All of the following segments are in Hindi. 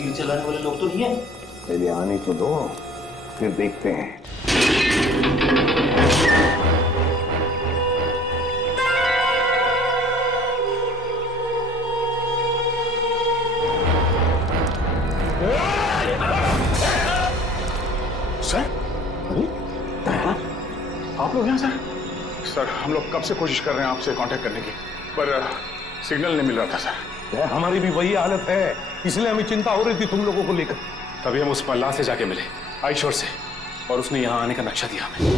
तीर चलाने वाले लोग तो नहीं है। पहले आने तो दो, फिर देखते हैं। सर, आप लोग यहाँ सर? सर, हम लोग कब से कोशिश कर रहे हैं आपसे कांटेक्ट करने की, पर सिग्नल नहीं मिल रहा था सर। हमारी भी वही हालत है, इसलिए हमें चिंता हो रही थी तुम लोगों को लेकर। तभी हम उस मल्लाह से जाके मिले, आईशोर से, और उसने यहाँ आने का नक्शा दिया हमें।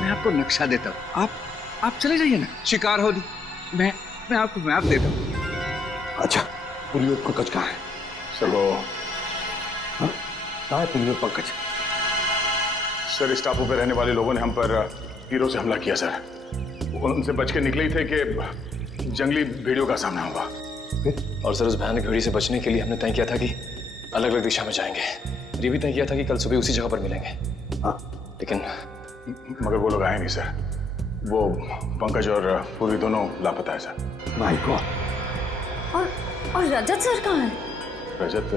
मैं आपको नक्शा देता हूँ, आप चले जाइए ना, शिकार हो दी। मैं आपको मैप देता हूँ। अच्छा, पुलियोत पंकज कहाँ है? सर वो कहाँ है पुलियोत पंकज? सर, इस टापू पे रहने वाले लोगों ने हम पर तीरों से हमला किया सर। उनसे बच के निकले ही थे कि जंगली भेड़ियों का सामना हुआ। और सर, उस भयानक भेड़ी से बचने के लिए हमने तय किया था कि अलग अलग दिशा में जाएंगे। ये भी तय किया था कि कल सुबह उसी जगह पर मिलेंगे। हाँ। लेकिन मगर वो लोग आए नहीं सर। वो पंकज और पूर्वी दोनों लापता है सर। My God. और रजत सर कहाँ है? रजत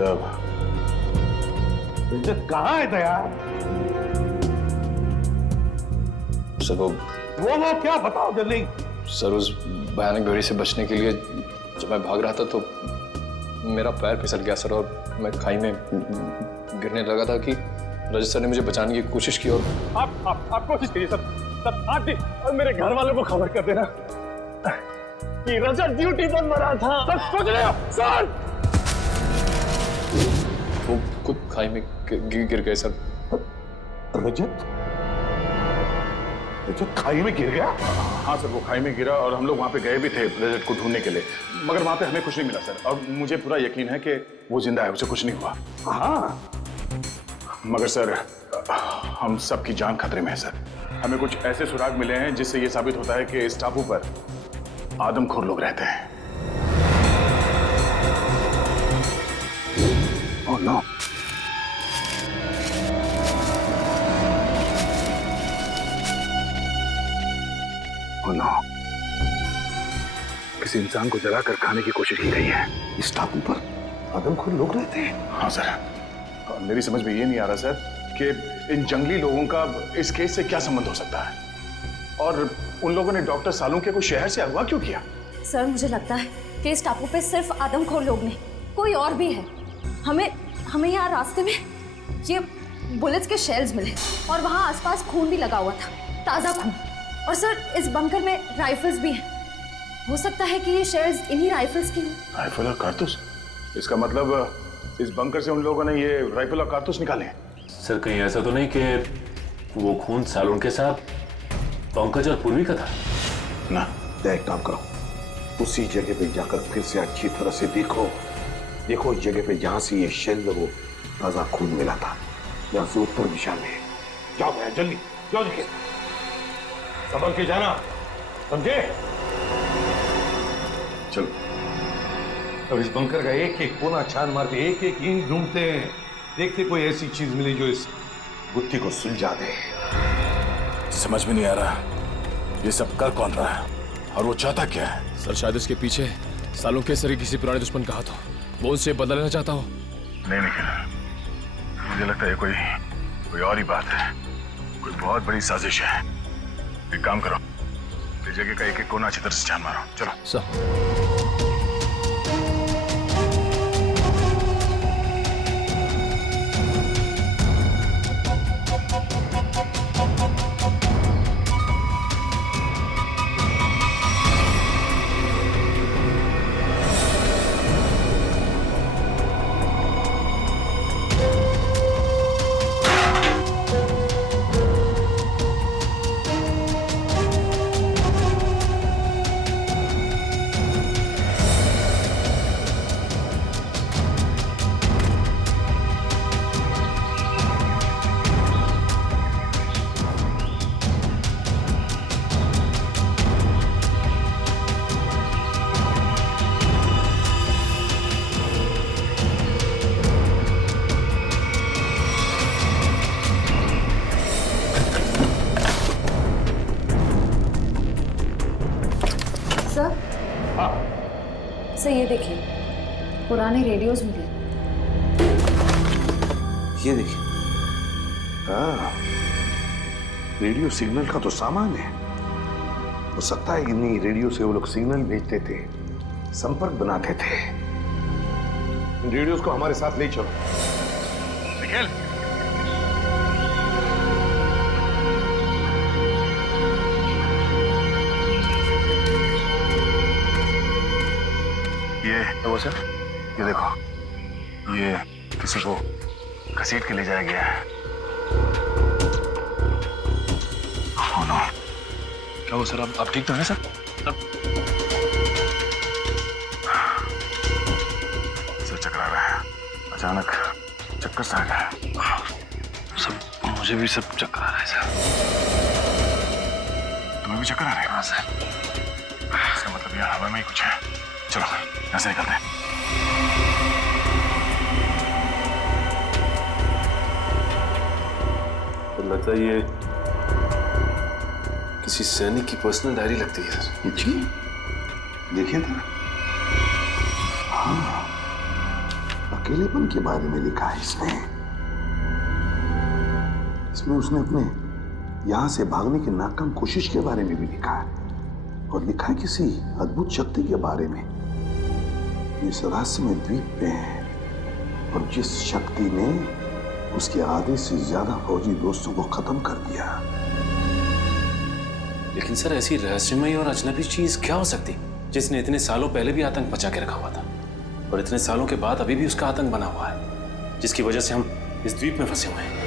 कहाँ है दया? सर वो क्या बताओ जल्दी। सर, उस भयानक भेड़ी से बचने के लिए जब मैं भाग रहा था तो मेरा पैर फिसल गया सर, और मैं खाई में गिरने लगा था कि रजत सर ने मुझे बचाने की कोशिश की। और आप कोशिश करिए सर। आप भी और मेरे घर वालों को खबर कर देना कि रजत ड्यूटी पर मरा था। सर सोच रहे हो सर? वो खुद खाई में गिर गए सर। रजत खाई में गिर गया? हाँ सर, वो खाई में गिरा और हम लोग वहाँ पे गए भी थे रजत को ढूंढने के लिए, मगर वहाँ पे हमें कुछ नहीं मिला सर। और मुझे पूरा यकीन है कि वो जिंदा है, उसे कुछ नहीं हुआ। हाँ, मगर सर, हम सबकी जान खतरे में है सर। हमें कुछ ऐसे सुराग मिले हैं जिससे ये साबित होता है कि इस टापू पर आदमखोर लोग रहते हैं। Oh no. Oh no. किसी इंसान को जलाकर खाने की कोशिश की गई है। इस टापू पर आदमखोर लोग रहते हैं? हाँ सर, मेरी समझ में ये नहीं आ रहा सर कि इन जंगली लोगों का इस केस से क्या संबंध हो सकता है, और उन लोगों ने डॉक्टर सालुंके को शहर से अगवा क्यों किया? सर, मुझे लगता है कि इस टापू पे सिर्फ आदमखोर लोग नहीं, कोई और भी है। हमें यहाँ रास्ते में ये बुलेट्स के शेल्स मिले और वहाँ आसपास खून भी लगा हुआ था, ताज़ा खून। और सर, इस बंकर में राइफल्स भी हैं। हो सकता है कि ये शेल्स इन्हीं राइफल्स की हों। राइफल और कारतूस? इसका मतलब इस बंकर से उन लोगों ने ये राइफल और कारतूस निकाले हैं। सर, कहीं ऐसा तो नहीं कि वो खून सालुन के साथ पंकज और पूर्वी का था? ना। एक काम करो, उसी जगह पे जाकर फिर से अच्छी तरह से देखो उस जगह पे जहां से ये शेल वो ताजा खून मिला था, यहाँ से उत्तर दिशा में। जाओ भैया, जल्दी जाओ, देखिए संभल के जाना, समझे? चलो। अब इस बंकर का एक एक कोना छान मार के एक एक ईंट ढूंढते हैं, देखते कोई ऐसी चीज मिले जो इस गुत्थी को सुलझा दे। समझ में नहीं आ रहा ये सब कर कौन रहा है और वो चाहता क्या है? सर, शायद इसके पीछे सालों के सर किसी पुराने दुश्मन का हाथ हो, वो उनसे बदला लेना चाहता हो। नहीं निखिल, मुझे लगता है कोई और ही बात है, कोई बहुत बड़ी साजिश है। एक काम करो, इस जगह का एक एक कोना अच्छी तरह से छान मारो। चलो सर। सर, ये देखिए, पुराने रेडियोज मिले। ये देखिए। हाँ, रेडियो सिग्नल का तो सामान है। हो सकता है इन्हीं रेडियो से वो लोग सिग्नल भेजते थे, संपर्क बनाते थे। इन रेडियोस को हमारे साथ ले चलो। निखिल, ये वो सर, ये देखो, ये किसी को घसीट के ले जाया गया है। Oh no. क्या हुआ सर? आप ठीक तो हैं सर? सर चकरा रहा है, अचानक चक्कर सा आ गया। सब मुझे भी सब चक्कर आ रहा है सर। तुम्हें भी चक्कर आ रहा है? हाँ सर। इसका मतलब यहाँ हवा में ही कुछ है। चलो यहाँ से निकलते हैं। तो लगता है ये किसी सैनिक की पर्सनल डायरी लगती है सर। जी, देखिए था। हाँ, अकेलेपन के बारे में लिखा है इसमें। इसमें उसने अपने यहां से भागने की नाकाम कोशिश के बारे में भी लिखा है, और लिखा है किसी अद्भुत शक्ति के बारे में इस रहस्यमय द्वीप पे है, और जिस शक्ति ने उसके आधे से ज्यादा फौजी दोस्तों को खत्म कर दिया। लेकिन सर ऐसी रहस्यमयी और अजनबी चीज क्या हो सकती जिसने इतने सालों पहले भी आतंक बचा के रखा हुआ था, और इतने सालों के बाद अभी भी उसका आतंक बना हुआ है, जिसकी वजह से हम इस द्वीप में फंसे हुए हैं।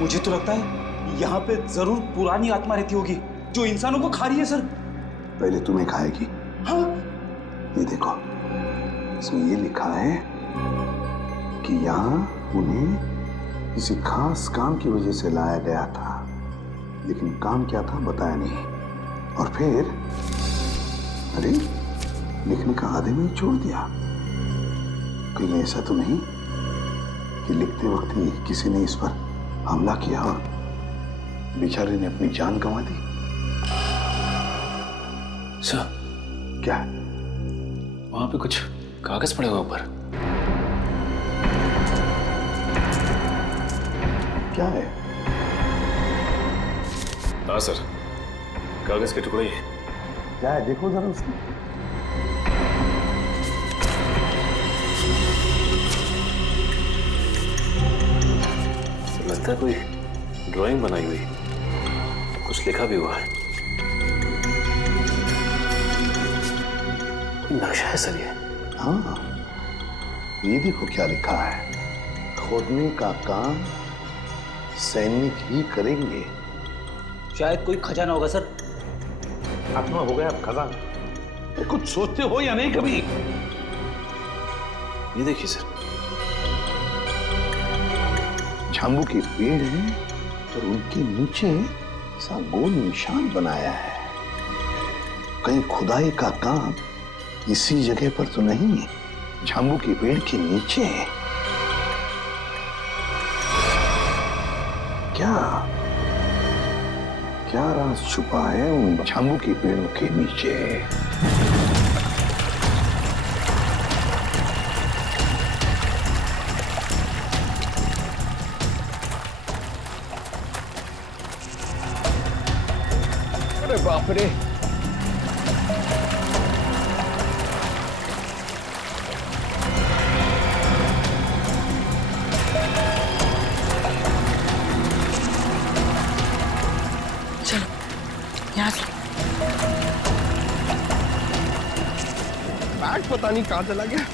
मुझे तो लगता है यहाँ पे जरूर पुरानी आत्मा रहती होगी जो इंसानों को खा रही है सर। पहले तुम्हें खाएगी। हाँ? ये देखो, इसमें ये लिखा है कि यहाँ उन्हें किसी खास काम की वजह से लाया गया था, लेकिन काम क्या था बताया नहीं। और फिर अरे, लिखने का आधे में ही छोड़ दिया। कहीं ऐसा तो नहीं कि लिखते वक्त ही किसी ने इस पर हमला किया और बेचारे ने अपनी जान गंवा दी? सर, क्या? वहां पे कुछ कागज पड़े हुए ऊपर। क्या है? हाँ सर, कागज के टुकड़े ही। क्या है? देखो जरा उसको। लगता है कोई ड्राइंग बनाई हुई, कुछ लिखा भी हुआ है। नक्शा है सर ये। हाँ, ये देखो क्या लिखा है। खोदने का काम सैनिक ही करेंगे। शायद कोई खजाना होगा सर। आत्मा हो गया अब खजाना। कुछ सोचते हो या नहीं कभी? ये देखिए सर, झांबू के पेड़ हैं और उनके नीचे सा गोल निशान बनाया है। कहीं खुदाई का काम इसी जगह पर तो नहीं, झांबू के पेड़ के नीचे। क्या क्या राज छुपा है उन झांबू के पेड़ों के नीचे? बाप रे, चलो यहाँ से। बैग पता नहीं कहाँ चला गया।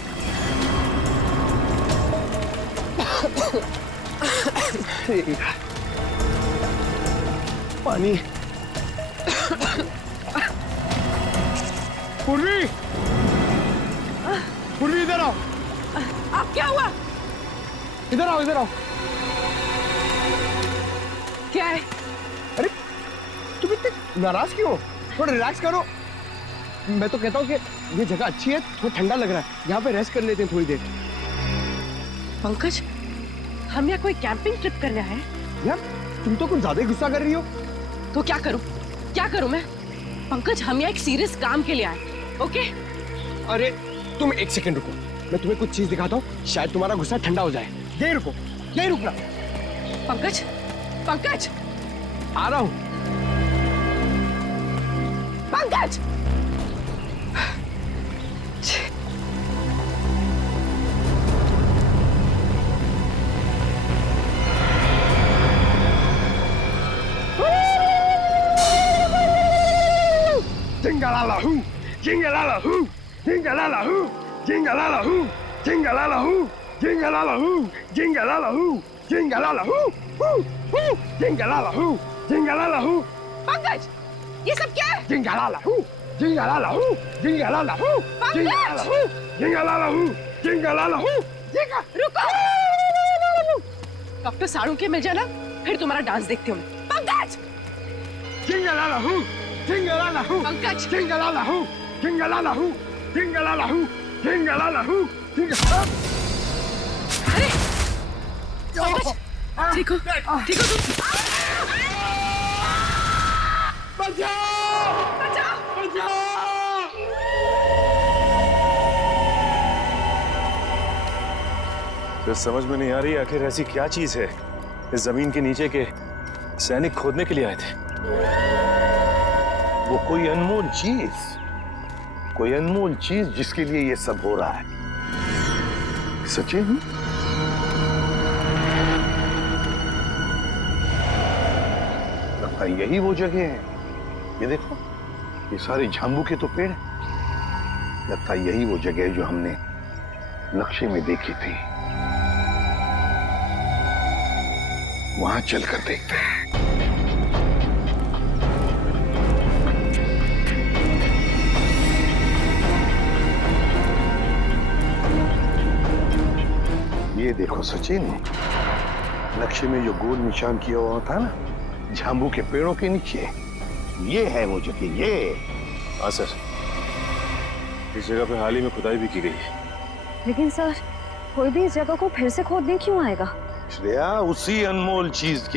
पानी। पूर्वी, पूर्वी इधर आओ। अब क्या हुआ? इधर आओ, इधर आओ। क्या है? तुम इतने नाराज क्यों हो? थोड़ा रिलैक्स करो। मैं तो कहता हूँ कि ये जगह अच्छी है, थोड़ा ठंडा लग रहा है, यहाँ पे रेस्ट कर लेते हैं थोड़ी देर। पंकज, हम यहाँ कोई कैंपिंग ट्रिप करने आए हैं। यार तुम तो कुछ ज्यादा ही गुस्सा कर रही हो। तो क्या करूं? क्या करूं मैं? पंकज, हम यहाँ एक सीरियस काम के लिए आए, ओके? अरे तुम एक सेकंड रुको, मैं तुम्हें कुछ चीज दिखाता हूँ, शायद तुम्हारा गुस्सा ठंडा हो जाए। यही रुको, यही रुकना। पंकज, पंकज, आ रहा हूँ। Pankaj! Jingalala-hoo, jingalala-hoo, jingalala-hoo, jingalala-hoo, jingalala-hoo, jingalala-hoo, jingalala-hoo, jingalala-hoo, hoo, hoo, jingalala-hoo, jingalala-hoo, Pankaj, ये सब क्या है? jingalala-hoo, jingalala-hoo, jingalala-hoo, jingalala-hoo, jingalala-hoo, jingalala-hoo, रुको! डॉक्टर साड़ू के मिल जाना, फिर तुम्हारा डांस देखती हूँ मैं। Pankaj! jingalala-hoo, jingalala-hoo, Pankaj! jingalala-hoo, jingalala-hoo, jingalala-hoo, jingalala-hoo, jingalala-hoo. अरे! पंकज! ठीक हो तुम? तो समझ में नहीं आ रही आखिर ऐसी क्या चीज है इस जमीन के नीचे के सैनिक खोदने के लिए आए थे। वो कोई अनमोल चीज जिसके लिए ये सब हो रहा है। सचिन, लगता है यही वो जगह है। ये देखो, ये सारे झांबू के तो पेड़ हैं। लगता है यही वो जगह है जो हमने नक्शे में देखी थी। वहां चलकर देखते हैं। ये देखो सचिन, नक्शे में जो गोल निशान किया हुआ था ना झांबू के पेड़ों के नीचे, ये है वो जगह। ये हाँ सर, इस जगह पे हाल ही में खुदाई भी की गई है। लेकिन सर, कोई भी इस जगह को फिर से खोदने क्यों आएगा? श्रेया, उसी अनमोल चीज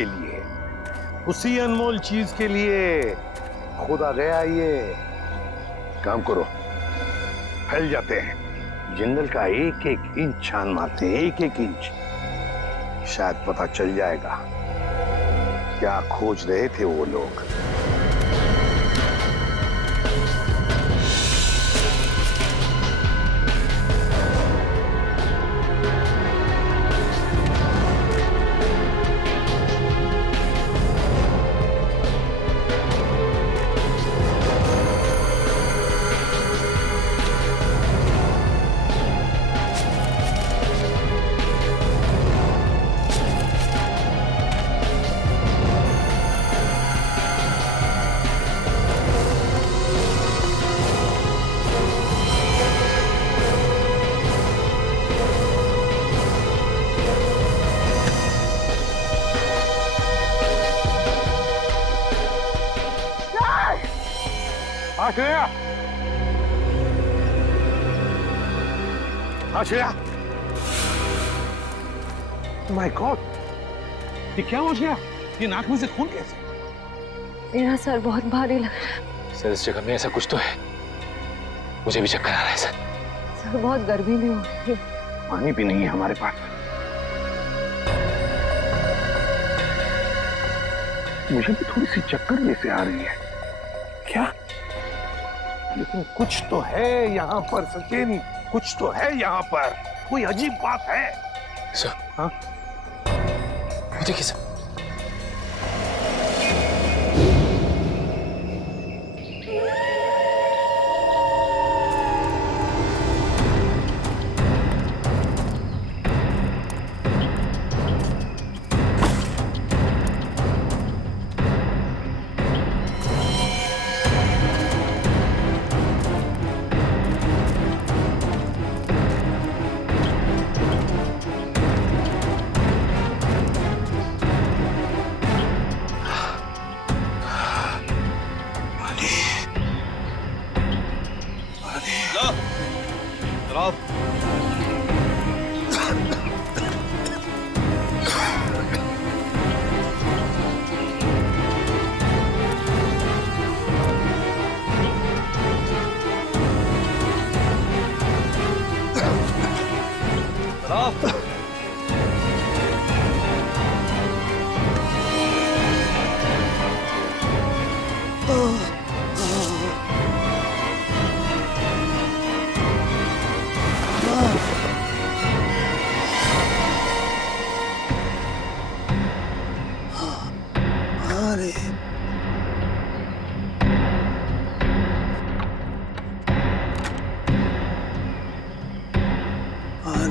के लिए खुदा गया। ये काम करो, फैल जाते हैं, जंगल का एक एक इंच छान मारते हैं, एक एक इंच। शायद पता चल जाएगा क्या खोज रहे थे वो लोग। श्रेया, माय गॉड, ये क्या हो गया? ये नाक में से खून कैसे? मेरा सर बहुत भारी लग रहा है। सर, इस जगह में ऐसा कुछ तो है, मुझे भी चक्कर आ रहा है सर। सर, बहुत गर्मी भी हो रही है। पानी भी नहीं है हमारे पास। मुझे भी थोड़ी सी चक्कर जैसे आ रही है। क्या? लेकिन कुछ तो है यहाँ पर सचिन, कुछ तो है यहाँ पर। कोई अजीब बात है। सर, हाँ? देखिए सर,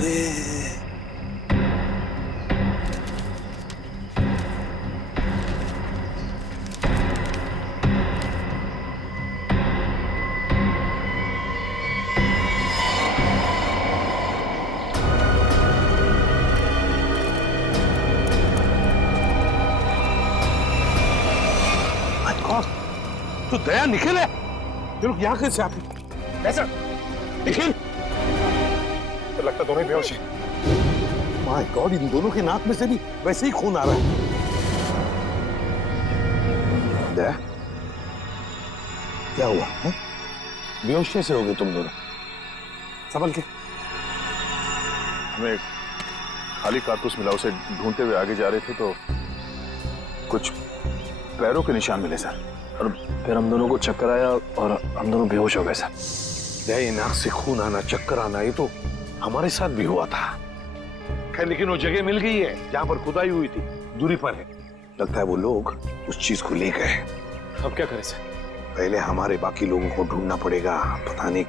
दे। तो दया निखिल है। ये लोग यहाँ कैसे आते? कैसे? निखिल, तो लगता दोनों ही बेहोश हैं। माय गॉड, इन दोनों के नाक में से भी वैसे ही खून आ रहा है। दया, क्या हुआ है? बेहोश कैसे हो गए तुम दोनों? संभल के। हमें खाली कारतूस मिला, उसे ढूंढते हुए आगे जा रहे थे तो कुछ पैरों के निशान मिले सर, और फिर हम दोनों को चक्कर आया और हम दोनों बेहोश हो गए सर। दया, नाक से खून आना, चक्कर आना, ये तो हमारे साथ भी हुआ था। खैर, लेकिन वो जगह मिल गई है जहां पर खुदाई हुई थी, दूरी पर है। लगता है वो लोग उस चीज को ले गए। अब क्या करें सर? पहले हमारे बाकी लोगों को ढूंढना पड़ेगा। पता नहीं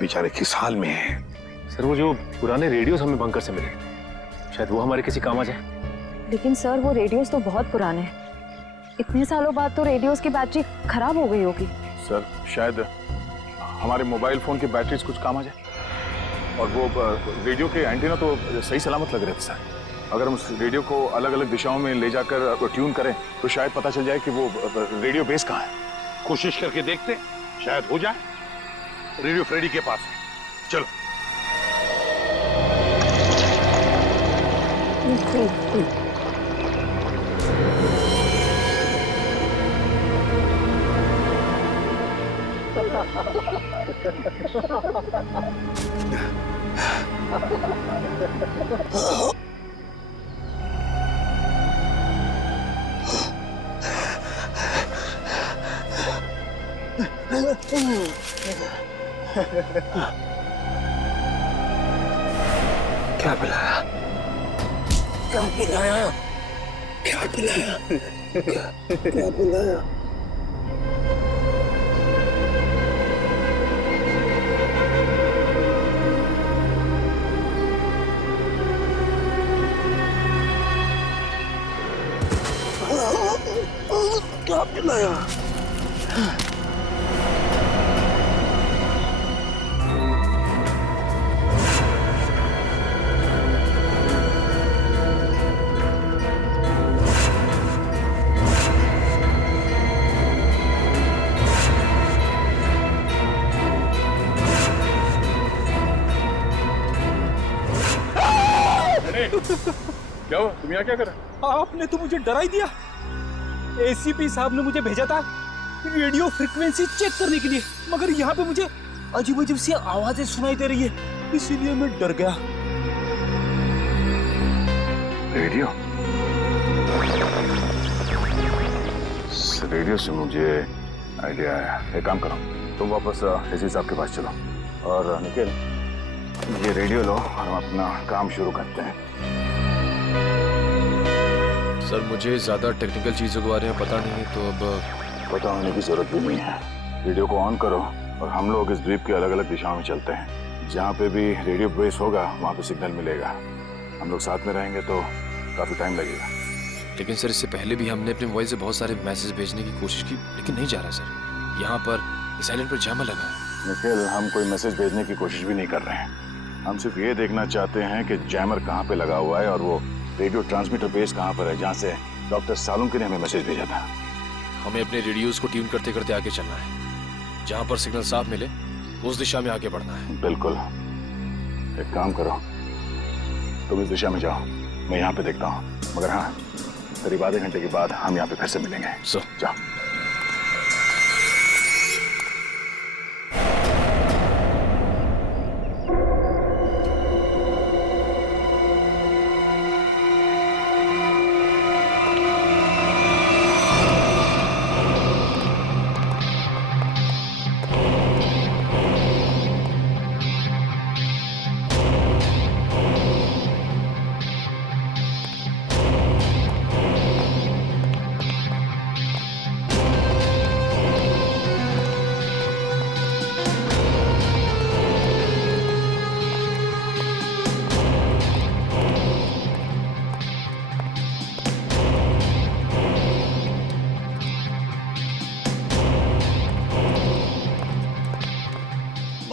बेचारे किस हाल में हैं। सर वो जो पुराने रेडियोस हमें बंकर से मिले, शायद वो हमारे किसी काम आ जाए। लेकिन सर वो रेडियोस तो बहुत पुराने हैं। इतने सालों बाद तो रेडियोस की बैटरी खराब हो गई होगी। सर शायद हमारे मोबाइल फोन की बैटरीज कुछ काम आ जाए। और वो रेडियो के एंटीना तो सही सलामत लग रहे थे सर। अगर हम उस रेडियो को अलग अलग दिशाओं में ले जाकर ट्यून करें तो शायद पता चल जाए कि वो रेडियो बेस कहाँ है। कोशिश करके देखते, शायद हो जाए। रेडियो फ्रेडी के पास है, चलो। क्या पिलाया? क्या पिलाया? क्या पिलाया? क्या पिलाया? क्या पिलाया? क्या हुआ? तुम यहाँ क्या कर रहे हो? आपने तो मुझे डरा ही दिया। एसीपी साहब ने मुझे भेजा था रेडियो फ्रीक्वेंसी चेक करने के लिए, मगर यहाँ पे मुझे अजीब अजीब सी आवाजें सुनाई दे रही है, इसीलिए मैं डर गया। रेडियो? इस रेडियो से मुझे आइडिया आया। एक काम करो, तुम वापस एसी साहब के पास चलो और निखिल ये रेडियो लो और हम अपना काम शुरू करते हैं। सर मुझे ज्यादा टेक्निकल चीजों के बारे में पता नहीं है, तो अब पता होने की जरूरत भी नहीं है। रेडियो को ऑन करो और हम लोग इस द्वीप के अलग अलग दिशाओं में चलते हैं। जहाँ पे भी रेडियो बेस होगा वहाँ पे सिग्नल मिलेगा। हम लोग साथ में रहेंगे तो काफी टाइम लगेगा। लेकिन सर इससे पहले भी हमने अपने मोबाइल से बहुत सारे मैसेज भेजने की कोशिश की, लेकिन नहीं जा रहा सर। यहाँ पर साइलेंट पर जैमर लगा है। निखिल, हम कोई मैसेज भेजने की कोशिश भी नहीं कर रहे हैं। हम सिर्फ ये देखना चाहते हैं कि जैमर कहाँ पे लगा हुआ है और वो रेडियो ट्रांसमीटर बेस कहाँ पर है जहाँ से डॉक्टर सालुंके ने हमें मैसेज भेजा था। हमें अपने रेडियोस को ट्यून करते करते आगे चलना है। जहाँ पर सिग्नल साफ मिले उस दिशा में आगे बढ़ना है। बिल्कुल। एक काम करो, तुम इस दिशा में जाओ, मैं यहाँ पे देखता हूँ। मगर हाँ, करीब आधे घंटे के बाद हम यहाँ पे फिर से मिलेंगे। जाओ।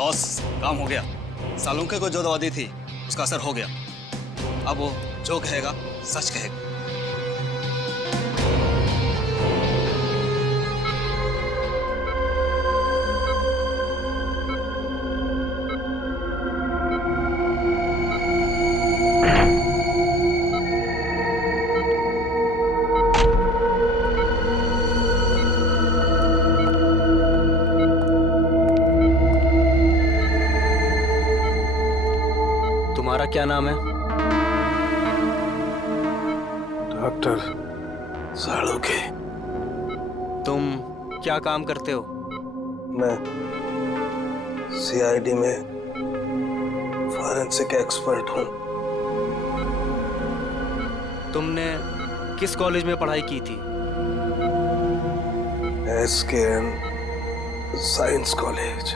बॉस, काम हो गया। सालुंके को जो दवा दी थी उसका असर हो गया। अब वो जो कहेगा सच कहेगा। तुम्हारा क्या नाम है? डॉक्टर सालुंके। तुम क्या काम करते हो? मैं सीआईडी में फॉरेंसिक एक्सपर्ट हूँ। तुमने किस कॉलेज में पढ़ाई की थी? SKN science college.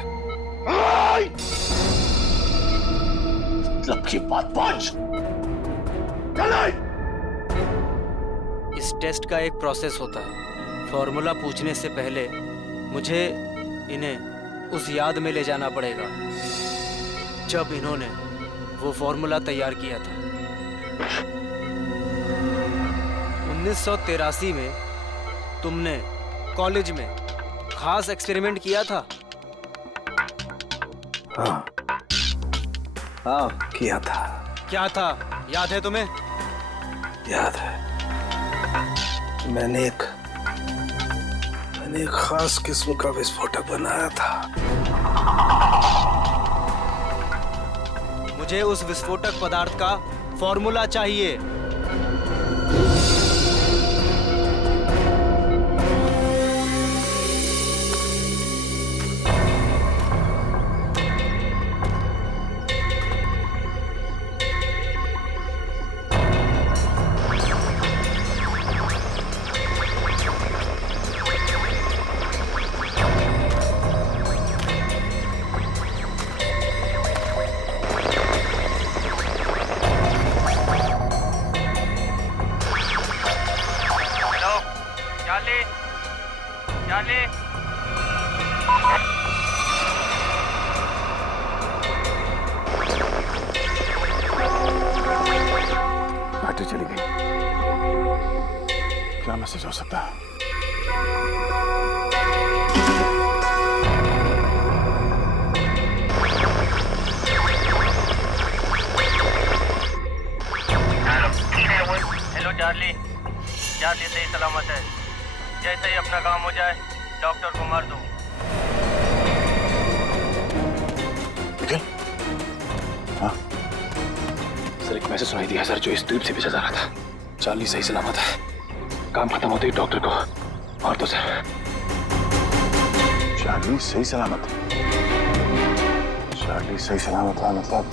मतलब की बात पहुंच। इस टेस्ट का एक प्रोसेस होता है। फॉर्मूला पूछने से पहले मुझे इन्हें उस याद में ले जाना पड़ेगा जब इन्होंने वो फॉर्मूला तैयार किया था। 1983 में तुमने कॉलेज में खास एक्सपेरिमेंट किया था। हाँ, किया था। क्या था, याद है तुम्हें? याद है। मैंने एक खास किस्म का विस्फोटक बनाया था। मुझे उस विस्फोटक पदार्थ का फॉर्मूला चाहिए। बैटरी चली गई। क्या मैसेज हो सकता है? Hello Charlie. चार्ली सही सलामत है। जैसे ही अपना काम हो जाए डॉक्टर को मार दो। हाँ सर, एक मैसेज सुनाई दिया सर, जो इस द्वीप से भेजा जा रहा था। चार्ली सही सलामत है। काम खत्म होते ही डॉक्टर को मार दो सर। चार्ली सही सलामत? चार्ली सही सलामत है मतलब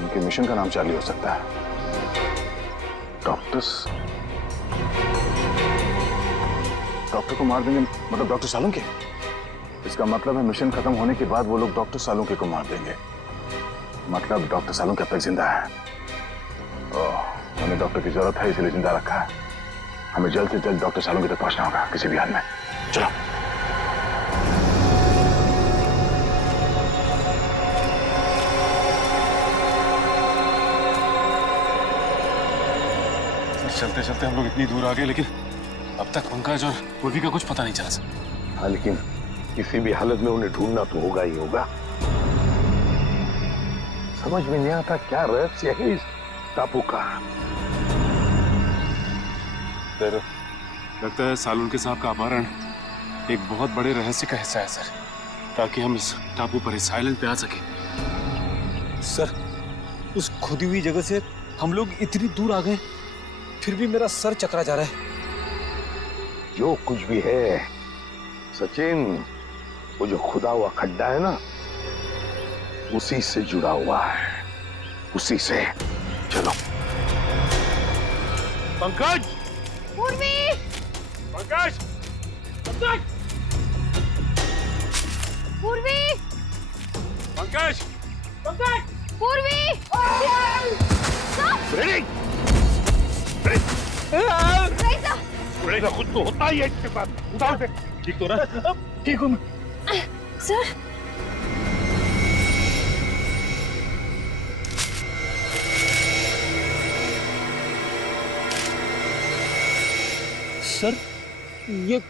उनके मिशन का नाम चार्ली हो सकता है। डॉक्टर को मार देंगे मतलब डॉक्टर सालुंके? इसका मतलब है मिशन खत्म होने के बाद वो लोग डॉक्टर सालुंके को मार देंगे। मतलब डॉक्टर सालुंके अब तक जिंदा है। हमें डॉक्टर की जरूरत है, इसलिए जिंदा रखा है। हमें जल्द से जल्द डॉक्टर सालुंके तक पहुंचना होगा किसी भी हाल में। चलो। चलते चलते हम लोग इतनी दूर आ गए, लेकिन अब तक पंकज और पूर्वी का कुछ पता नहीं चला सर। हाँ, लेकिन किसी भी हालत में उन्हें ढूंढना तो होगा ही होगा। समझ में नहीं आता क्या रहस्य है इस टापू का। लगता है सालुंके साहब का अपहरण एक बहुत बड़े रहस्य का हिस्सा है सर, ताकि हम इस टापू पर इस आइलैंड पे आ सके। सर, उस खुदी हुई जगह से हम लोग इतनी दूर आ गए, फिर भी मेरा सर चकरा जा रहा है। जो कुछ भी है सचिन, वो जो खुदा हुआ खड्डा है ना, उसी से जुड़ा हुआ है, उसी से। चलो। पंकज! पूर्वी! पंकज! पंकज! पूर्वी! पंकज! पंकज! पूर्वी! उड़ेगा खुद तो होता ही है इसके पास। उठाओ से। ठीक तो रहा? ठीक हूँ मैं। सर, सर, ये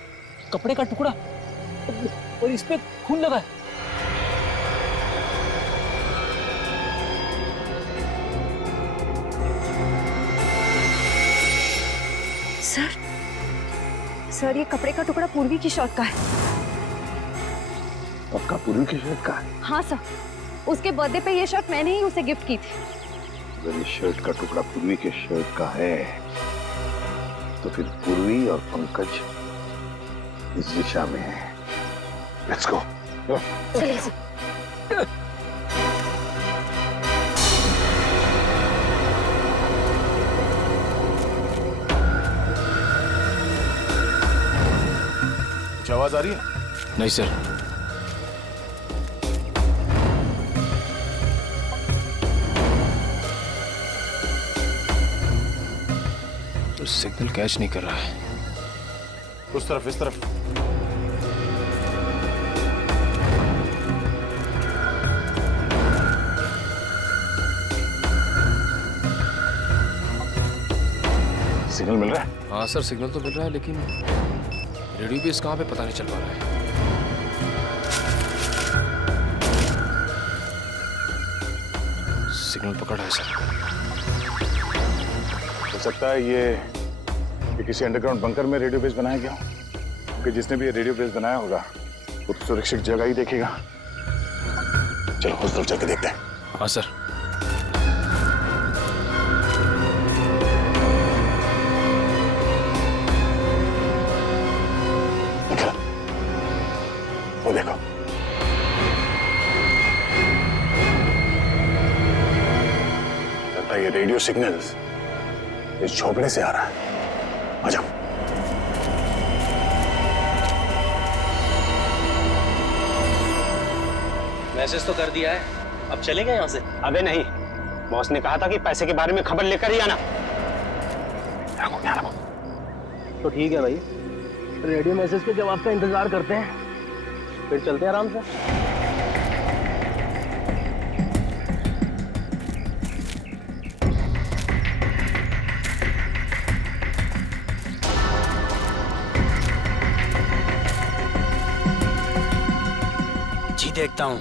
कपड़े का टुकड़ा और इस पे खून लगा है। सर, ये कपड़े का टुकड़ा पूर्वी की शर्ट का है। पक्का पूर्वी की शर्ट का है? हाँ सर, उसके बर्थडे पे ये शर्ट मैंने ही उसे गिफ्ट की थी। अगर ये शर्ट का टुकड़ा पूर्वी के शर्ट का है तो फिर पूर्वी और पंकज इस दिशा में है। Let's go. चलिए सर। कुछ आवाज आ रही है? नहीं सर। तो सिग्नल कैच नहीं कर रहा है। उस तरफ, इस तरफ। सिग्नल मिल रहा है? हाँ सर, सिग्नल तो मिल रहा है, लेकिन रेडियो बेस कहाँ पे पता नहीं चल पा रहा है। सिग्नल पकड़ा है सर। हो सकता है ये किसी अंडरग्राउंड बंकर में रेडियो बेस बनाया गया हो, क्योंकि जिसने भी ये रेडियो बेस बनाया होगा वो तो सुरक्षित जगह ही देखेगा। चलो उस तरफ चल के देखते हैं। हाँ सर। वो देखो, लगता है ये रेडियो सिग्नल्स इस झोपड़े से आ रहा है। आ जाओ। मैसेज तो कर दिया है, अब चलेंगे यहाँ से? अबे नहीं, बॉस ने कहा था कि पैसे के बारे में खबर लेकर ही आना। तो ठीक है भाई, रेडियो मैसेज के जवाब का इंतजार करते हैं, फिर चलते हैं आराम से। जी देखता हूँ।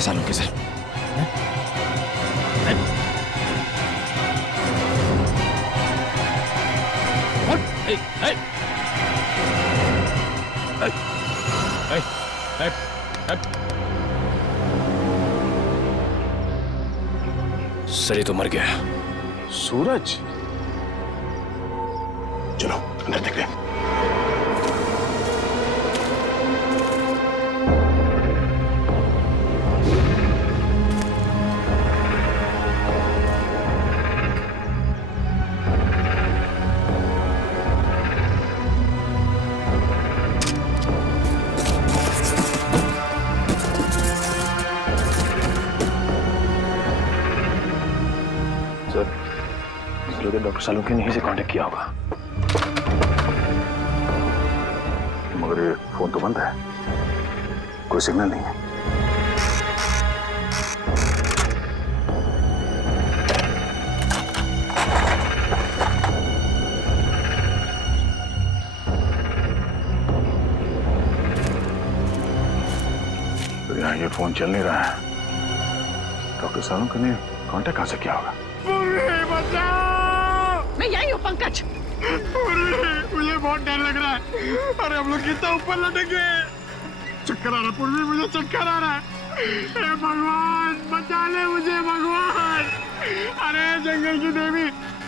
सालों के सर। सर, ये तो मर गया। सूरज, चलो अंदर देखते हैं। डॉक्टर सालुंके ने ही से कांटेक्ट किया होगा, मगर ये फोन तो बंद है, कोई सिग्नल नहीं है। तो यहाँ ये फोन चल नहीं रहा है, डॉक्टर सालुंके ने कांटेक्ट कहाँ से किया होगा? मैं यही हूँ पंकज। मुझे बहुत डर लग रहा है। अरे हम लोग कितना ऊपर लटक गए। चक्कर आ रहा पूर्वी, मुझे चक्कर आ रहा है। हे भगवान बचा ले मुझे भगवान। अरे जंगल की देवी,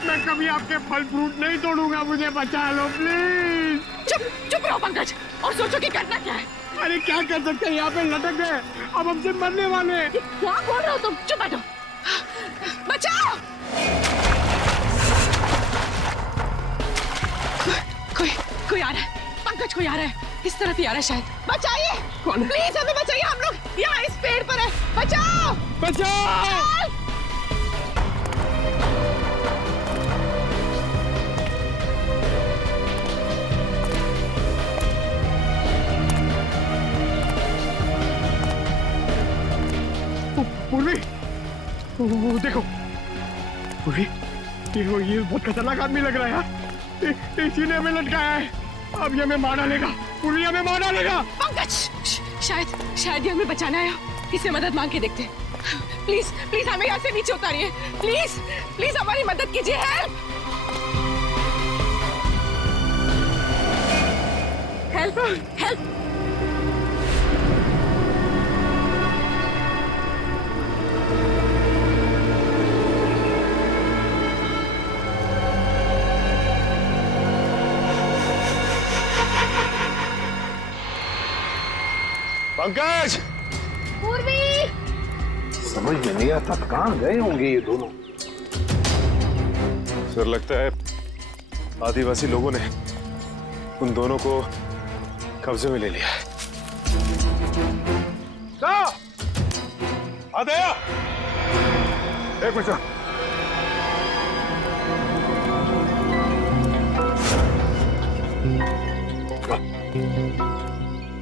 मैं कभी आपके फल फ्रूट नहीं तोड़ूंगा, मुझे बचा लो प्लीज। चुप चुप रहो पंकज और सोचो कि करना क्या है। अरे क्या कर सकते हैं, यहाँ पे लटक गए, अब हमसे मरने वाले हैं। क्या बोल रहे हो तुम? चुप बैठो। बचाओ। कोई आ रहा है पंकज, कोई आ रहा है, इस तरफ ही आ रहा है शायद। बचाइए, कौन? प्लीज हमें बचाइए, हम लोग यहाँ इस पेड़ पर है। बचाओ बचाओ। पूर्वी, वो देखो पूर्वी, ये बहुत खतरनाक आदमी लग रहा है यार। इसी ने हमें लटकाया है, अब ये हमें मार डालेगा। पूर्वी हमें मार डालेगा। पंकज, शायद ये हमें बचाना आया, इससे मदद मांग के देखते। प्लीज प्लीज हमें यहाँ से नीचे उतारिए, प्लीज प्लीज हमारी मदद कीजिए। Help help help. पंकज, पूर्वी, समझ में नहीं आता कहाँ गए होंगे ये दोनों। सर लगता है आदिवासी लोगों ने उन दोनों को कब्जे में ले लिया है। आदया, एक मिनट।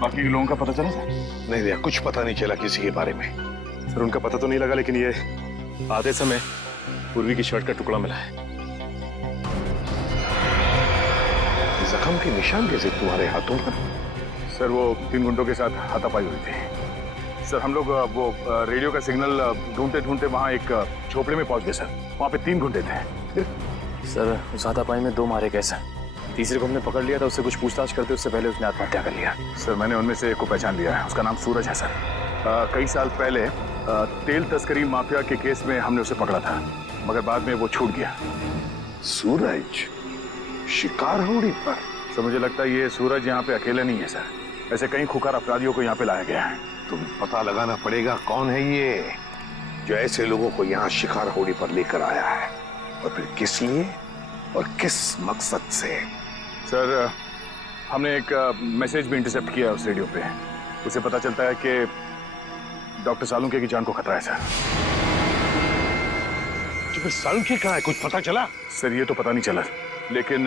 बाकी के लोगों का पता चला सर? नहीं भैया, कुछ पता नहीं चला किसी के बारे में। सर उनका पता तो नहीं लगा, लेकिन ये आधे समय पूर्वी की शर्ट का टुकड़ा मिला है। जख्म के निशान कैसे तुम्हारे हाथों पर? सर वो 3 गुंडों के साथ हाथापाई हुई थी। सर हम लोग वो रेडियो का सिग्नल ढूंढते ढूंढते वहाँ एक झोपड़े में पहुंच गए सर। वहाँ पे 3 गुंडे थे। सर उस हाथापाई में 2 मारे गए सर। तीसरे को हमने पकड़ लिया था, उससे कुछ पूछताछ करते उससे पहले उसने आत्महत्या कर लिया। सर मैंने उनमें से एक को पहचान लिया है, उसका नाम सूरज है सर। कई साल पहले तेल तस्करी माफिया के केस में हमने उसे पकड़ा था, मगर बाद में वो छूट गया। सूरज शिकार होड़ी पर? सर मुझे लगता है ये सूरज यहाँ पे अकेले नहीं है सर, ऐसे कई खुकार अपराधियों को यहाँ पे लाया गया है। तुम पता लगाना पड़ेगा कौन है ये जो ऐसे लोगों को यहाँ शिकार होड़ी पर लेकर आया है, और फिर किस लिए और किस मकसद से। सर हमने एक मैसेज भी इंटरसेप्ट किया उस रेडियो पे, उसे पता चलता है कि डॉक्टर सालुंके की जान को खतरा है सर। तो फिर सालुंके कहाँ है, कुछ पता चला? सर ये तो पता नहीं चला, लेकिन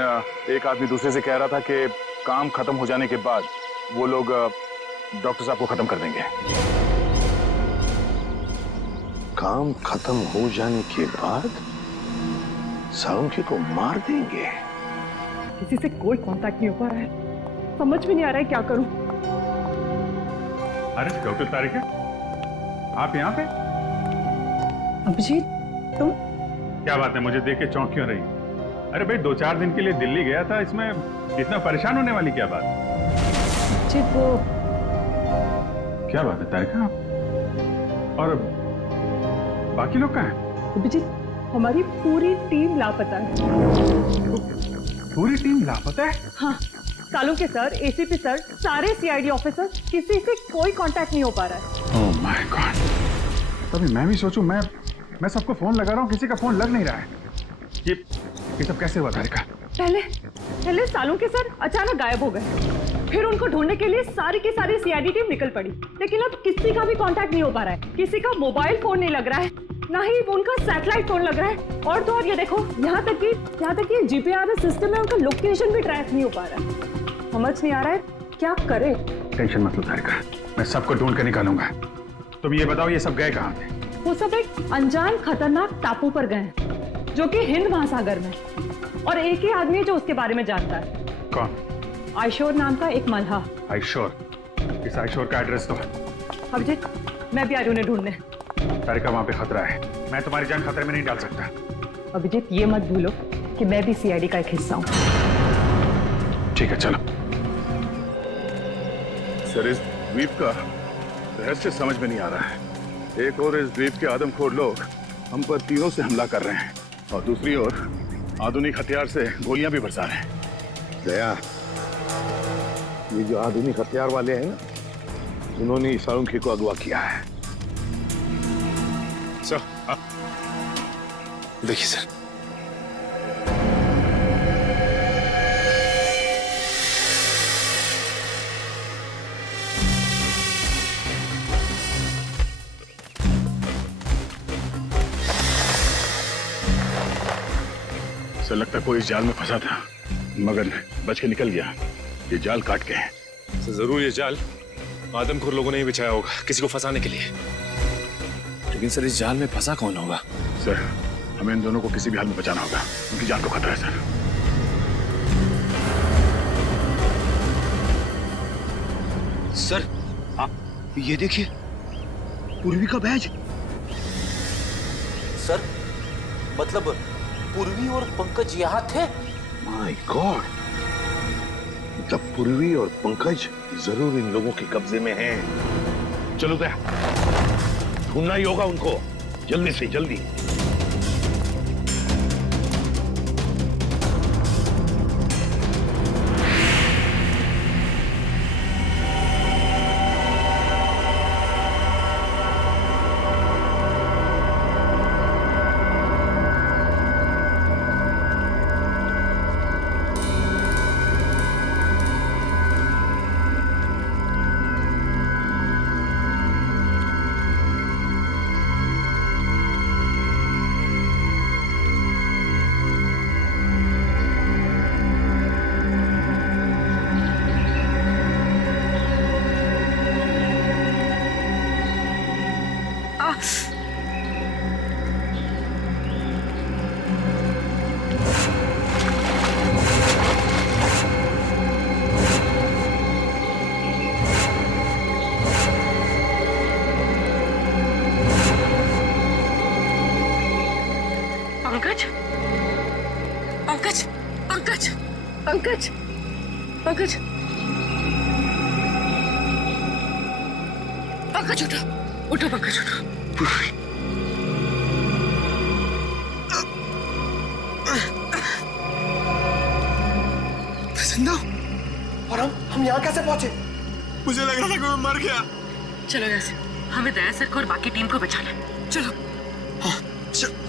एक आदमी दूसरे से कह रहा था कि काम खत्म हो जाने के बाद वो लोग डॉक्टर साहब को खत्म कर देंगे। काम खत्म हो जाने के बाद सालुंके को मार देंगे? किसी से कोई कांटेक्ट नहीं हो पा रहा है, समझ में नहीं आ रहा है क्या करूं। अरे डॉक्टर तारिका, आप यहाँ पे? अभिजीत तुम? क्या बात है, मुझे देख के चौंक क्यों रही? अरे भाई 2-4 दिन के लिए दिल्ली गया था, इसमें इतना परेशान होने वाली क्या बात? अभिजीत वो क्या बात है तारिका, और बाकी लोग कहाँ हैं? अभिजीत हमारी पूरी टीम लापता है। पूरी टीम लापता है? हाँ, सालुंके सर, एसीपी सर, सारे सीआईडी ऑफिसर, किसी से कोई कांटेक्ट नहीं हो पा रहा है। ओह माय गॉड, तभी मैं भी सोचूं, मैं सबको फोन लगा रहा हूँ, किसी का फोन लग नहीं रहा है। ये सब कैसे हुआ तारिका? पहले सालुंके सर अचानक गायब हो गए, फिर उनको ढूंढने के लिए सारी की सारी सीआईडी टीम निकल पड़ी, लेकिन अब किसी का भी कांटेक्ट नहीं हो पा रहा है। किसी का मोबाइल फोन नहीं लग रहा है, ना ही उनका सैटेलाइट फोन लग रहा है, और तो और ये देखो यहाँ तक कि जीपीआरएस सिस्टम में उनका लोकेशन भी ट्रैक नहीं हो पा रहा है। समझ नहीं आ रहा है क्या करे। टेंशन मत लो तारिका, मैं सबको ढूंढ कर निकालूंगा। तुम ये बताओ ये सब गए कहाँ थे? वो सब एक अनजान खतरनाक टापू पर गए जो कि हिंद महासागर में, और एक ही आदमी है जो उसके बारे में जानता है। कौन? आयशोर नाम का एक मल्लाह। आयशोर? इस आयशोर का एड्रेस दो। अभिजीत मैं भी आ रही हूं उन्हें ढूंढने। तारिका वहां पे खतरा है, मैं तुम्हारी जान खतरे में नहीं डाल सकता। अभिजीत ये मत भूलो कि मैं भी सीआईडी का एक हिस्सा हूं। ठीक है चलो। सर द्वीप का रहस्य समझ में नहीं आ रहा है। एक और इस द्वीप के आदमखोर लोग हम पर तीरों से हमला कर रहे हैं और दूसरी ओर आधुनिक हथियार से गोलियां भी बरसा रहे हैं। दया, ये जो आधुनिक हथियार वाले हैं ना, उन्होंने सालुंखे को अगवा किया है। सर, देखिए सर, सर लगता कोई इस जाल में फंसा था मगर बच के निकल गया। ये जाल काट के है। सर जरूर ये जाल आदमखोर लोगों ने ही बिछाया होगा किसी को फंसाने के लिए। लेकिन सर इस जाल में फंसा कौन होगा? सर हमें इन दोनों को किसी भी हाल में बचाना होगा, उनकी जान को खतरा है सर। सर, ये देखिए, पूर्वी का बैज। सर, मतलब पूर्वी और पंकज यहाँ थे? माय गॉड, मतलब पूर्वी और पंकज जरूर इन लोगों के कब्जे में हैं। चलो दया, ढूंढना ही होगा उनको, जल्दी से जल्दी। पंकज, पंकज, पंकज, पंकज, पंकज, पंकज उठो, उठो पंकज उठो। जिंदा? और हम यहाँ कैसे पहुंचे? मुझे लग रहा था कि मैं मर गया। चलो ऐसे, हमें दया सर को और बाकी टीम को बचाना है। चलो। हाँ, चलो।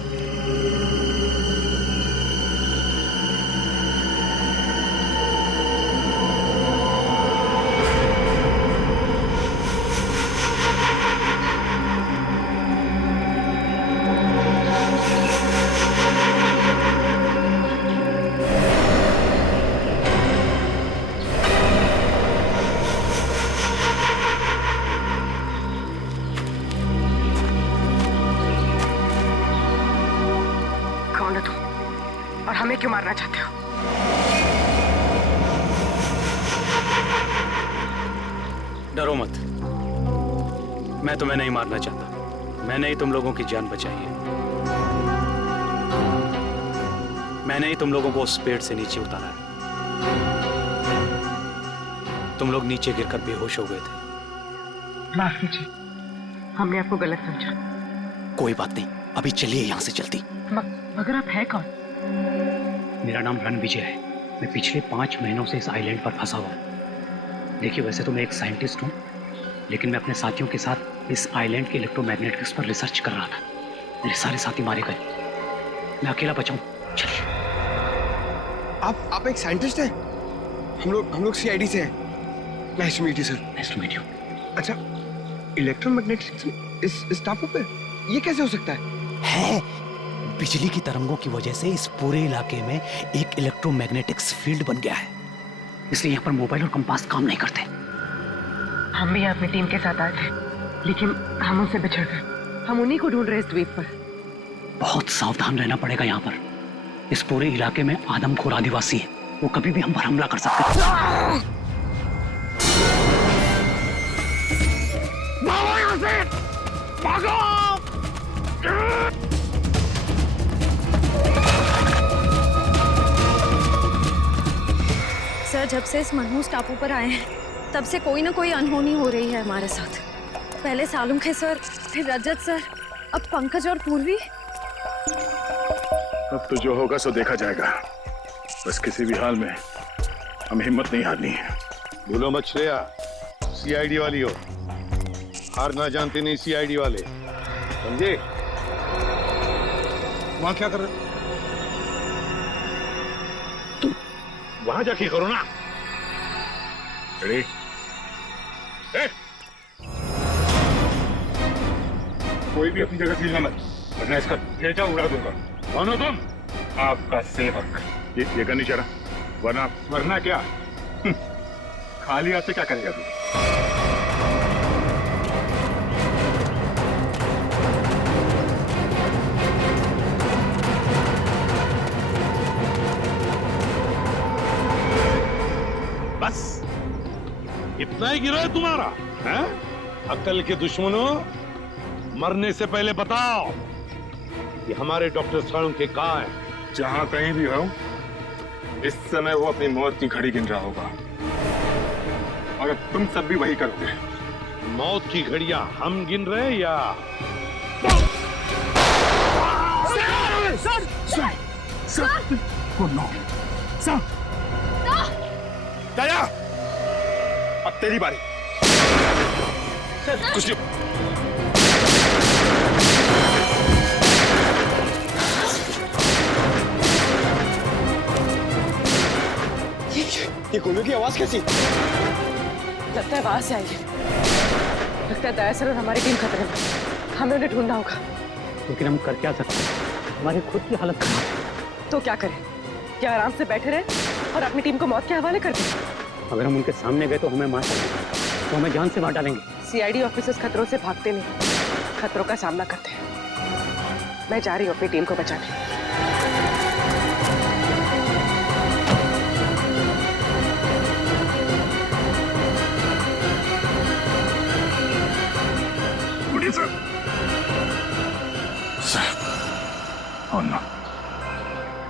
हमें क्यों मारना चाहते हो? डरो मत, मैं तुम्हें नहीं मारना चाहता। मैंने ही तुम लोगों की जान बचाई है। मैंने ही तुम लोगों को उस पेड़ से नीचे उतारा है। तुम लोग नीचे गिरकर बेहोश हो गए थे। माफ कीजिए, हमने आपको गलत समझा। कोई बात नहीं, अभी चलिए यहाँ से जल्दी। मगर आप है कौन? मेरा नाम रणविजय है। मैं पिछले 5 महीनों से इस आइलैंड पर फंसा हुआ हूँ। देखिए, वैसे तो मैं एक साइंटिस्ट हूँ, लेकिन मैं अपने साथियों के साथ इस आइलैंड के इलेक्ट्रोमैग्नेटिक्स पर रिसर्च कर रहा था। मेरे सारे साथी मारे गए, मैं अकेला बचा हूँ। चलिए। आप एक साइंटिस्ट हैं? हम लोग सीआईडी से हैं। Nice to meet you sir. Nice to meet you. अच्छा, इलेक्ट्रोमैग्नेटिक्स इस टापू पे ये कैसे हो सकता है? बिजली की तरंगों की वजह से इस पूरे इलाके में एक इलेक्ट्रोमैग्नेटिक्स फील्ड बन गया है, इसलिए यहाँ पर मोबाइल और कंपास काम नहीं करते। हम भी अपनी टीम के साथ आए थे, लेकिन हम उनसे बिछड़ गए। हम उन्हीं को ढूंढ रहे इस द्वीप पर। बहुत सावधान रहना पड़ेगा यहाँ पर। इस पूरे इलाके में आदमखोर आदिवासी है, वो कभी भी हम पर हमला कर सकते हैं। भागो यहाँ से! भागो! सर, जब से इस मनहूस टापू पर आए हैं, तब से कोई ना कोई अनहोनी हो रही है हमारे साथ। पहले सालुंखे सर, फिर रजत सर, अब पंकज और पूर्वी। अब तो जो होगा सो देखा जाएगा। बस किसी भी हाल में हमें हिम्मत नहीं हारनी है। भूलो मत श्रेया, सीआईडी वाली हो, हार ना जानते नहीं सीआईडी वाले, समझे? वहां क्या कर रहे हो? तुम वहां जाके करो ना। रेडी? कोई भी अपनी जगह से मत, वरना इसका भेजा उड़ा दूंगा। कौन हो तुम? आपका सेवक। ये करनी चाह रहा, वरना क्या? खाली हाथ से क्या करेगा तू? बस इतना ही गिरा है तुम्हारा, हैं? अकल के दुश्मनों, मरने से पहले बताओ कि हमारे डॉक्टर सालुंखे कहाँ है? जहां कहीं भी हो, इस समय वो अपनी मौत की घड़ी गिन रहा होगा, और तुम सब भी वही करोगे। मौत की घड़ियां हम गिन रहे हैं या? दया, अब तेरी बारी। कुछ नहीं। ये गोलियों की आवाज कैसी? लगता है बाहर से आई है। लगता है दया सर और हमारी टीम खतरे में। हमें उन्हें ढूंढना होगा। लेकिन हम कर क्या सकते हैं? हमारी खुद की हालत खराब है। तो क्या करें? क्या आराम से बैठे रहे और अपनी टीम को मौत के हवाले कर दें? अगर हम उनके सामने गए तो हमें मार डालेंगे, तो हमें जान से मार डालेंगे। सीआईडी ऑफिसर्स खतरों से भागते नहीं, खतरों का सामना करते हैं। मैं जा रही हूँ अपनी टीम को बचाने।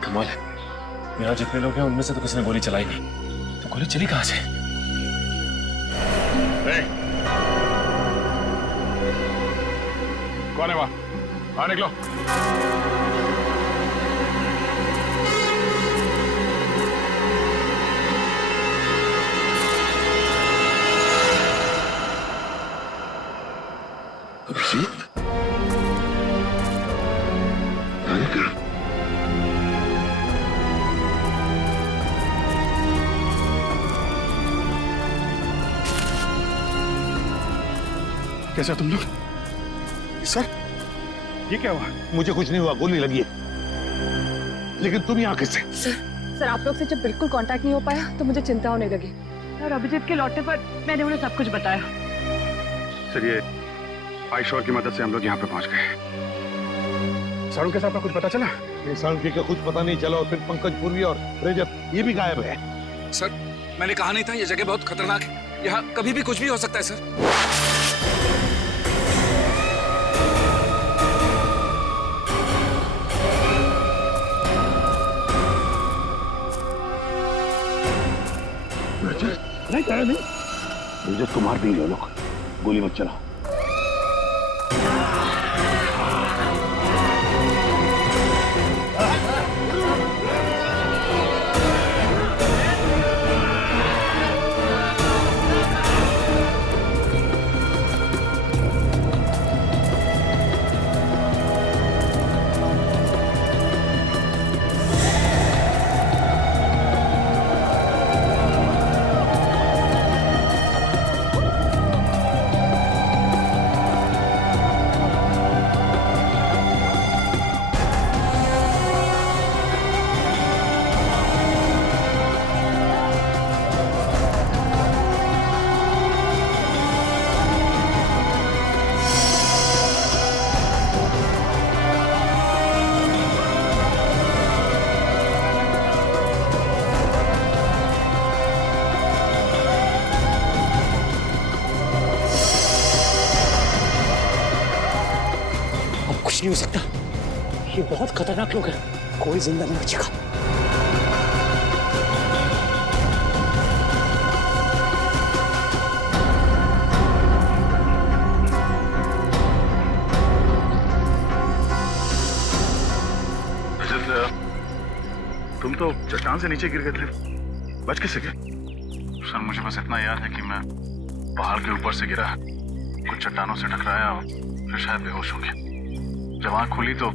कमाल है, यहाँ जितने लोग हैं उनमें से तो किसी ने गोली चलाई नहीं, तो गोली चली कहाँ से? कौन है वहां? बाहर निकलो। अभिजीत, कैसा तुम लोग? सर, ये क्या हुआ? मुझे कुछ नहीं हुआ, गोली लगी है। लेकिन तुम यहाँ कैसे? सर आप लोग से जब बिल्कुल कांटेक्ट नहीं हो पाया तो मुझे चिंता होने लगी, और अभिजीत के लौटने पर मैंने उन्हें सब कुछ बताया। सर, ये आयशोर की मदद से हम लोग यहाँ पे पहुंच गए। सालुंखे साहब का कुछ पता चला? सालुंखे का कुछ पता नहीं चला, और फिर पंकज, पूर्वी और रजत ये भी गायब है। सर, मैंने कहा नहीं था ये जगह बहुत खतरनाक है, यहाँ कभी भी कुछ भी हो सकता है सर। नहीं, रजत को मार देंगे लोग, गोली मत चला। नहीं हो सकता, ये बहुत खतरनाक लोग हैं, कोई जिंदा नहीं बचेगा। तुम तो चट्टान से नीचे गिर गए थे, बच कैसे गए? सर मुझे बस इतना याद है कि मैं पहाड़ के ऊपर से गिरा, कुछ चट्टानों से टकराया और फिर शायद बेहोश हो गया। जब आँख खुली तो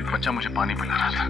एक बच्चा मुझे पानी पिला रहा था।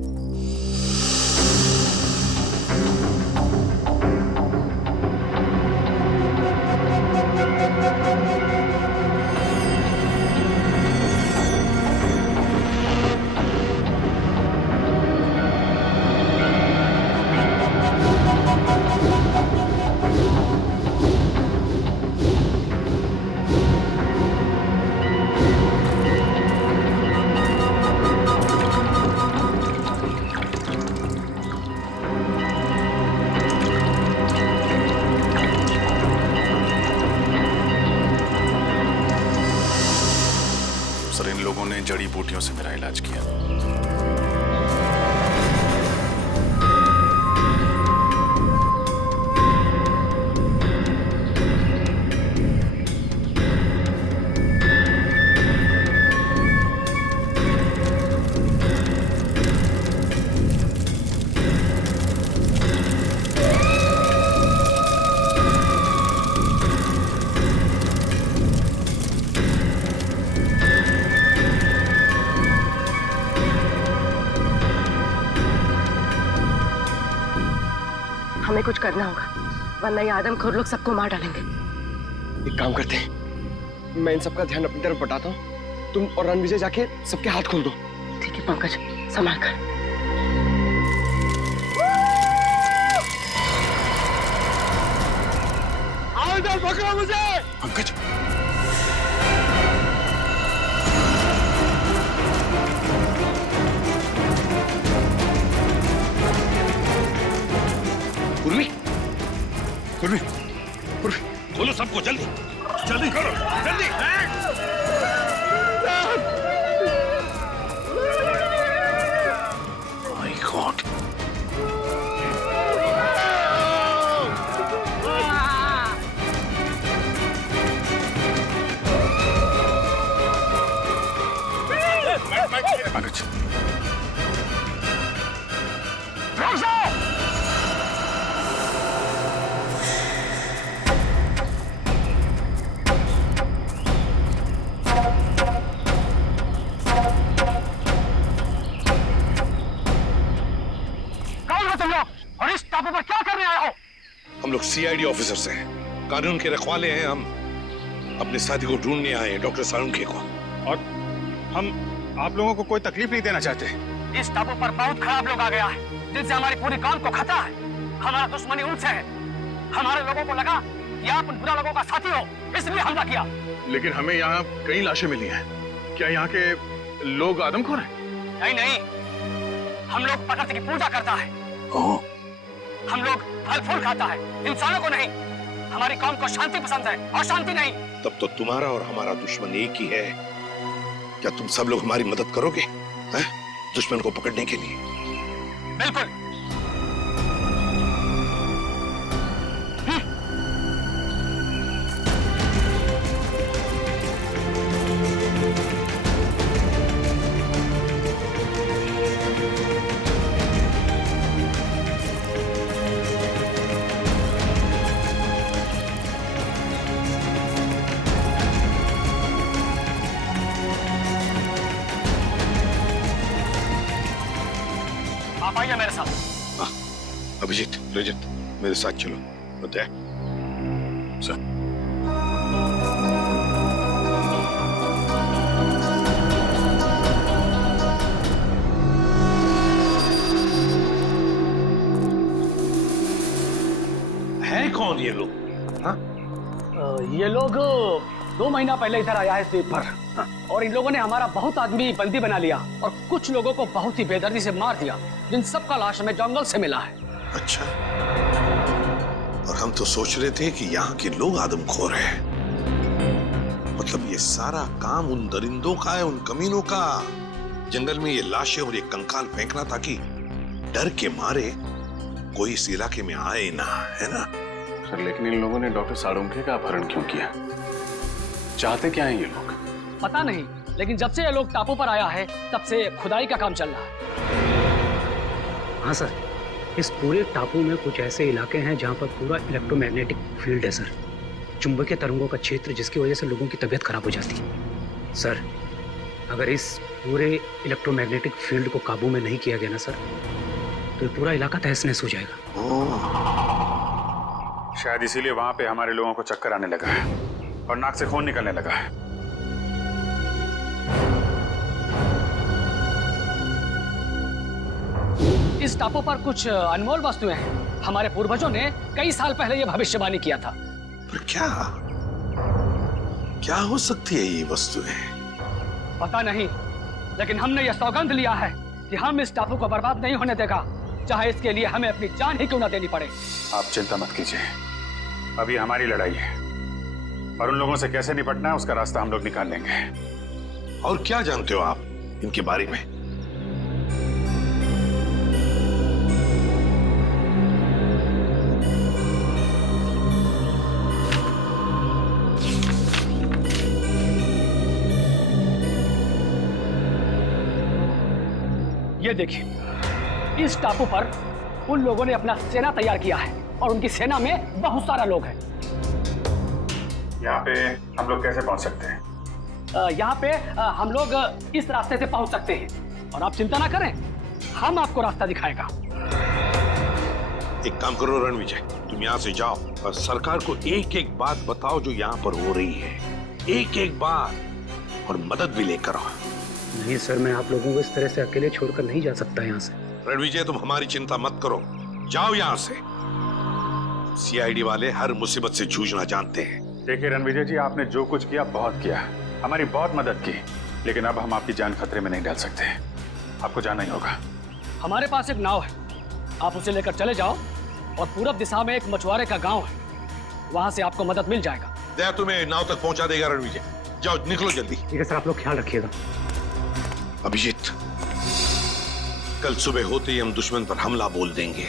सर इन लोगों ने जड़ी बूटियों से मेरा इलाज किया। हमें कुछ करना होगा, वरना ये आदमखोर लोग सबको मार डालेंगे। एक काम करते हैं, मैं इन सबका ध्यान अपनी तरफ बटाता हूँ, तुम और रणविजय जाके सबके हाथ खोल दो। ठीक है पंकज, संभाल कर। आओ इधर, पकड़ो मुझे। पंकज उर्मी, उर्मी, उर्मी, खोलो सबको जल्दी, जल्दी करो, जल्दी। My God. पंकज हम लोग सीआईडी ऑफिसर्स हैं, कानून के रखवाले हैं। हम अपने साथी को ढूंढने आए हैं, डॉक्टर सालुंखे को। और हम आप लोगों को कोई तकलीफ नहीं देना चाहते। इस टापू पर बहुत खराब लोग आ गया है, जिनसे हमारी पूरी काम को खतरा है। हमारा दुश्मनी उनसे है। हमारे लोगों को लगा कि आप उन बुरा लोगों का साथी हो, इसलिए हमला किया। लेकिन हमें यहाँ कई लाशें मिली हैं। क्या यहाँ के लोग आदमखोर हैं? नहीं नहीं, हम लोग प्रकृति की पूजा करता है। हम लोग फल फूल खाता है, इंसानों को नहीं। हमारी कौम को शांति पसंद है और शांति नहीं। तब तो तुम्हारा और हमारा दुश्मन एक ही है। क्या तुम सब लोग हमारी मदद करोगे हैं? दुश्मन को पकड़ने के लिए? बिल्कुल। आप आइए मेरे साथ। अभिजीत, रजत, मेरे साथ चलो। बताए सर। है कौन ये लोग? ये लोग 2 महीना पहले इधर आया है इस द्वीप पर, और इन लोगों ने हमारा बहुत आदमी बंदी बना लिया और कुछ लोगों को बहुत ही बेदर्दी से मार दिया, जिन सबका लाश हमें जंगल से मिला है। अच्छा, और हम तो सोच रहे थे कि यहाँ के लोग आदमखोर हैं। मतलब ये सारा काम उन दरिंदों का है, उन कमीनों का। जंगल में ये लाशें और ये कंकाल फेंकना ताकि डर के मारे कोई इस इलाके में आए ना, है ना? सर लेकिन इन लोगों ने डॉक्टर सालुंखे का अपहरण क्यों किया? चाहते क्या हैं ये लोग? पता नहीं, लेकिन जब से ये लोग टापू पर आया है तब से खुदाई का काम चल रहा है। हाँ सर, इस पूरे टापू में कुछ ऐसे इलाके हैं जहाँ पर पूरा इलेक्ट्रोमैग्नेटिक फील्ड है सर, चुंबकीय तरंगों का क्षेत्र, जिसकी वजह से लोगों की तबीयत खराब हो जाती है। सर, अगर इस पूरे इलेक्ट्रोमैग्नेटिक फील्ड को काबू में नहीं किया गया ना सर, तो ये पूरा इलाका तहस नहस हो जाएगा। शायद इसीलिए वहां पे हमारे लोगों को चक्कर आने लगा है और नाक से खून निकलने लगा है। इस टापू पर कुछ अनमोल वस्तुएं हैं। हमारे पूर्वजों ने कई साल पहले यह भविष्यवाणी किया था। पर क्या हो सकती है ये वस्तुएं? पता नहीं, लेकिन हमने यह सौगंध लिया है कि हम इस टापू को बर्बाद नहीं होने देगा, चाहे इसके लिए हमें अपनी जान ही क्यों ना देनी पड़े। आप चिंता मत कीजिए, अभी हमारी लड़ाई है और उन लोगों से कैसे निपटना है उसका रास्ता हम लोग निकाल लेंगे। और क्या जानते हो आप इनके बारे में? ये देखिए, इस टापू पर उन लोगों ने अपना सेना तैयार किया है और उनकी सेना में बहुत सारा लोग हैं। यहाँ पे हम लोग कैसे पहुंच सकते हैं? यहाँ पे हम लोग इस रास्ते से पहुंच सकते हैं और आप चिंता ना करें, हम आपको रास्ता दिखाएगा। एक काम करो रणविजय, तुम यहाँ से जाओ और सरकार को एक एक बात बताओ जो यहाँ पर हो रही है, एक एक बात, और मदद भी लेकर आओ। नहीं सर, मैं आप लोगों को इस तरह से अकेले छोड़कर नहीं जा सकता यहाँ से। रणविजय, तुम हमारी चिंता मत करो, जाओ यहाँ से। सीआईडी वाले हर मुसीबत से जूझना जानते हैं। देखिए रणविजय जी, आपने जो कुछ किया बहुत किया, हमारी बहुत मदद की, लेकिन अब हम आपकी जान खतरे में नहीं डाल सकते। आपको जाना ही होगा। हमारे पास एक नाव है, आप उसे लेकर चले जाओ और पूरब दिशा में एक मछुआरे का गांव है, वहां से आपको मदद मिल जाएगा। दया तुम्हें नाव तक पहुंचा देगा रणविजय। जाओ, निकलो जल्दी। ठीक है सर, आप लोग ख्याल रखिएगा। अभिजीत, कल सुबह होते ही हम दुश्मन पर हमला बोल देंगे।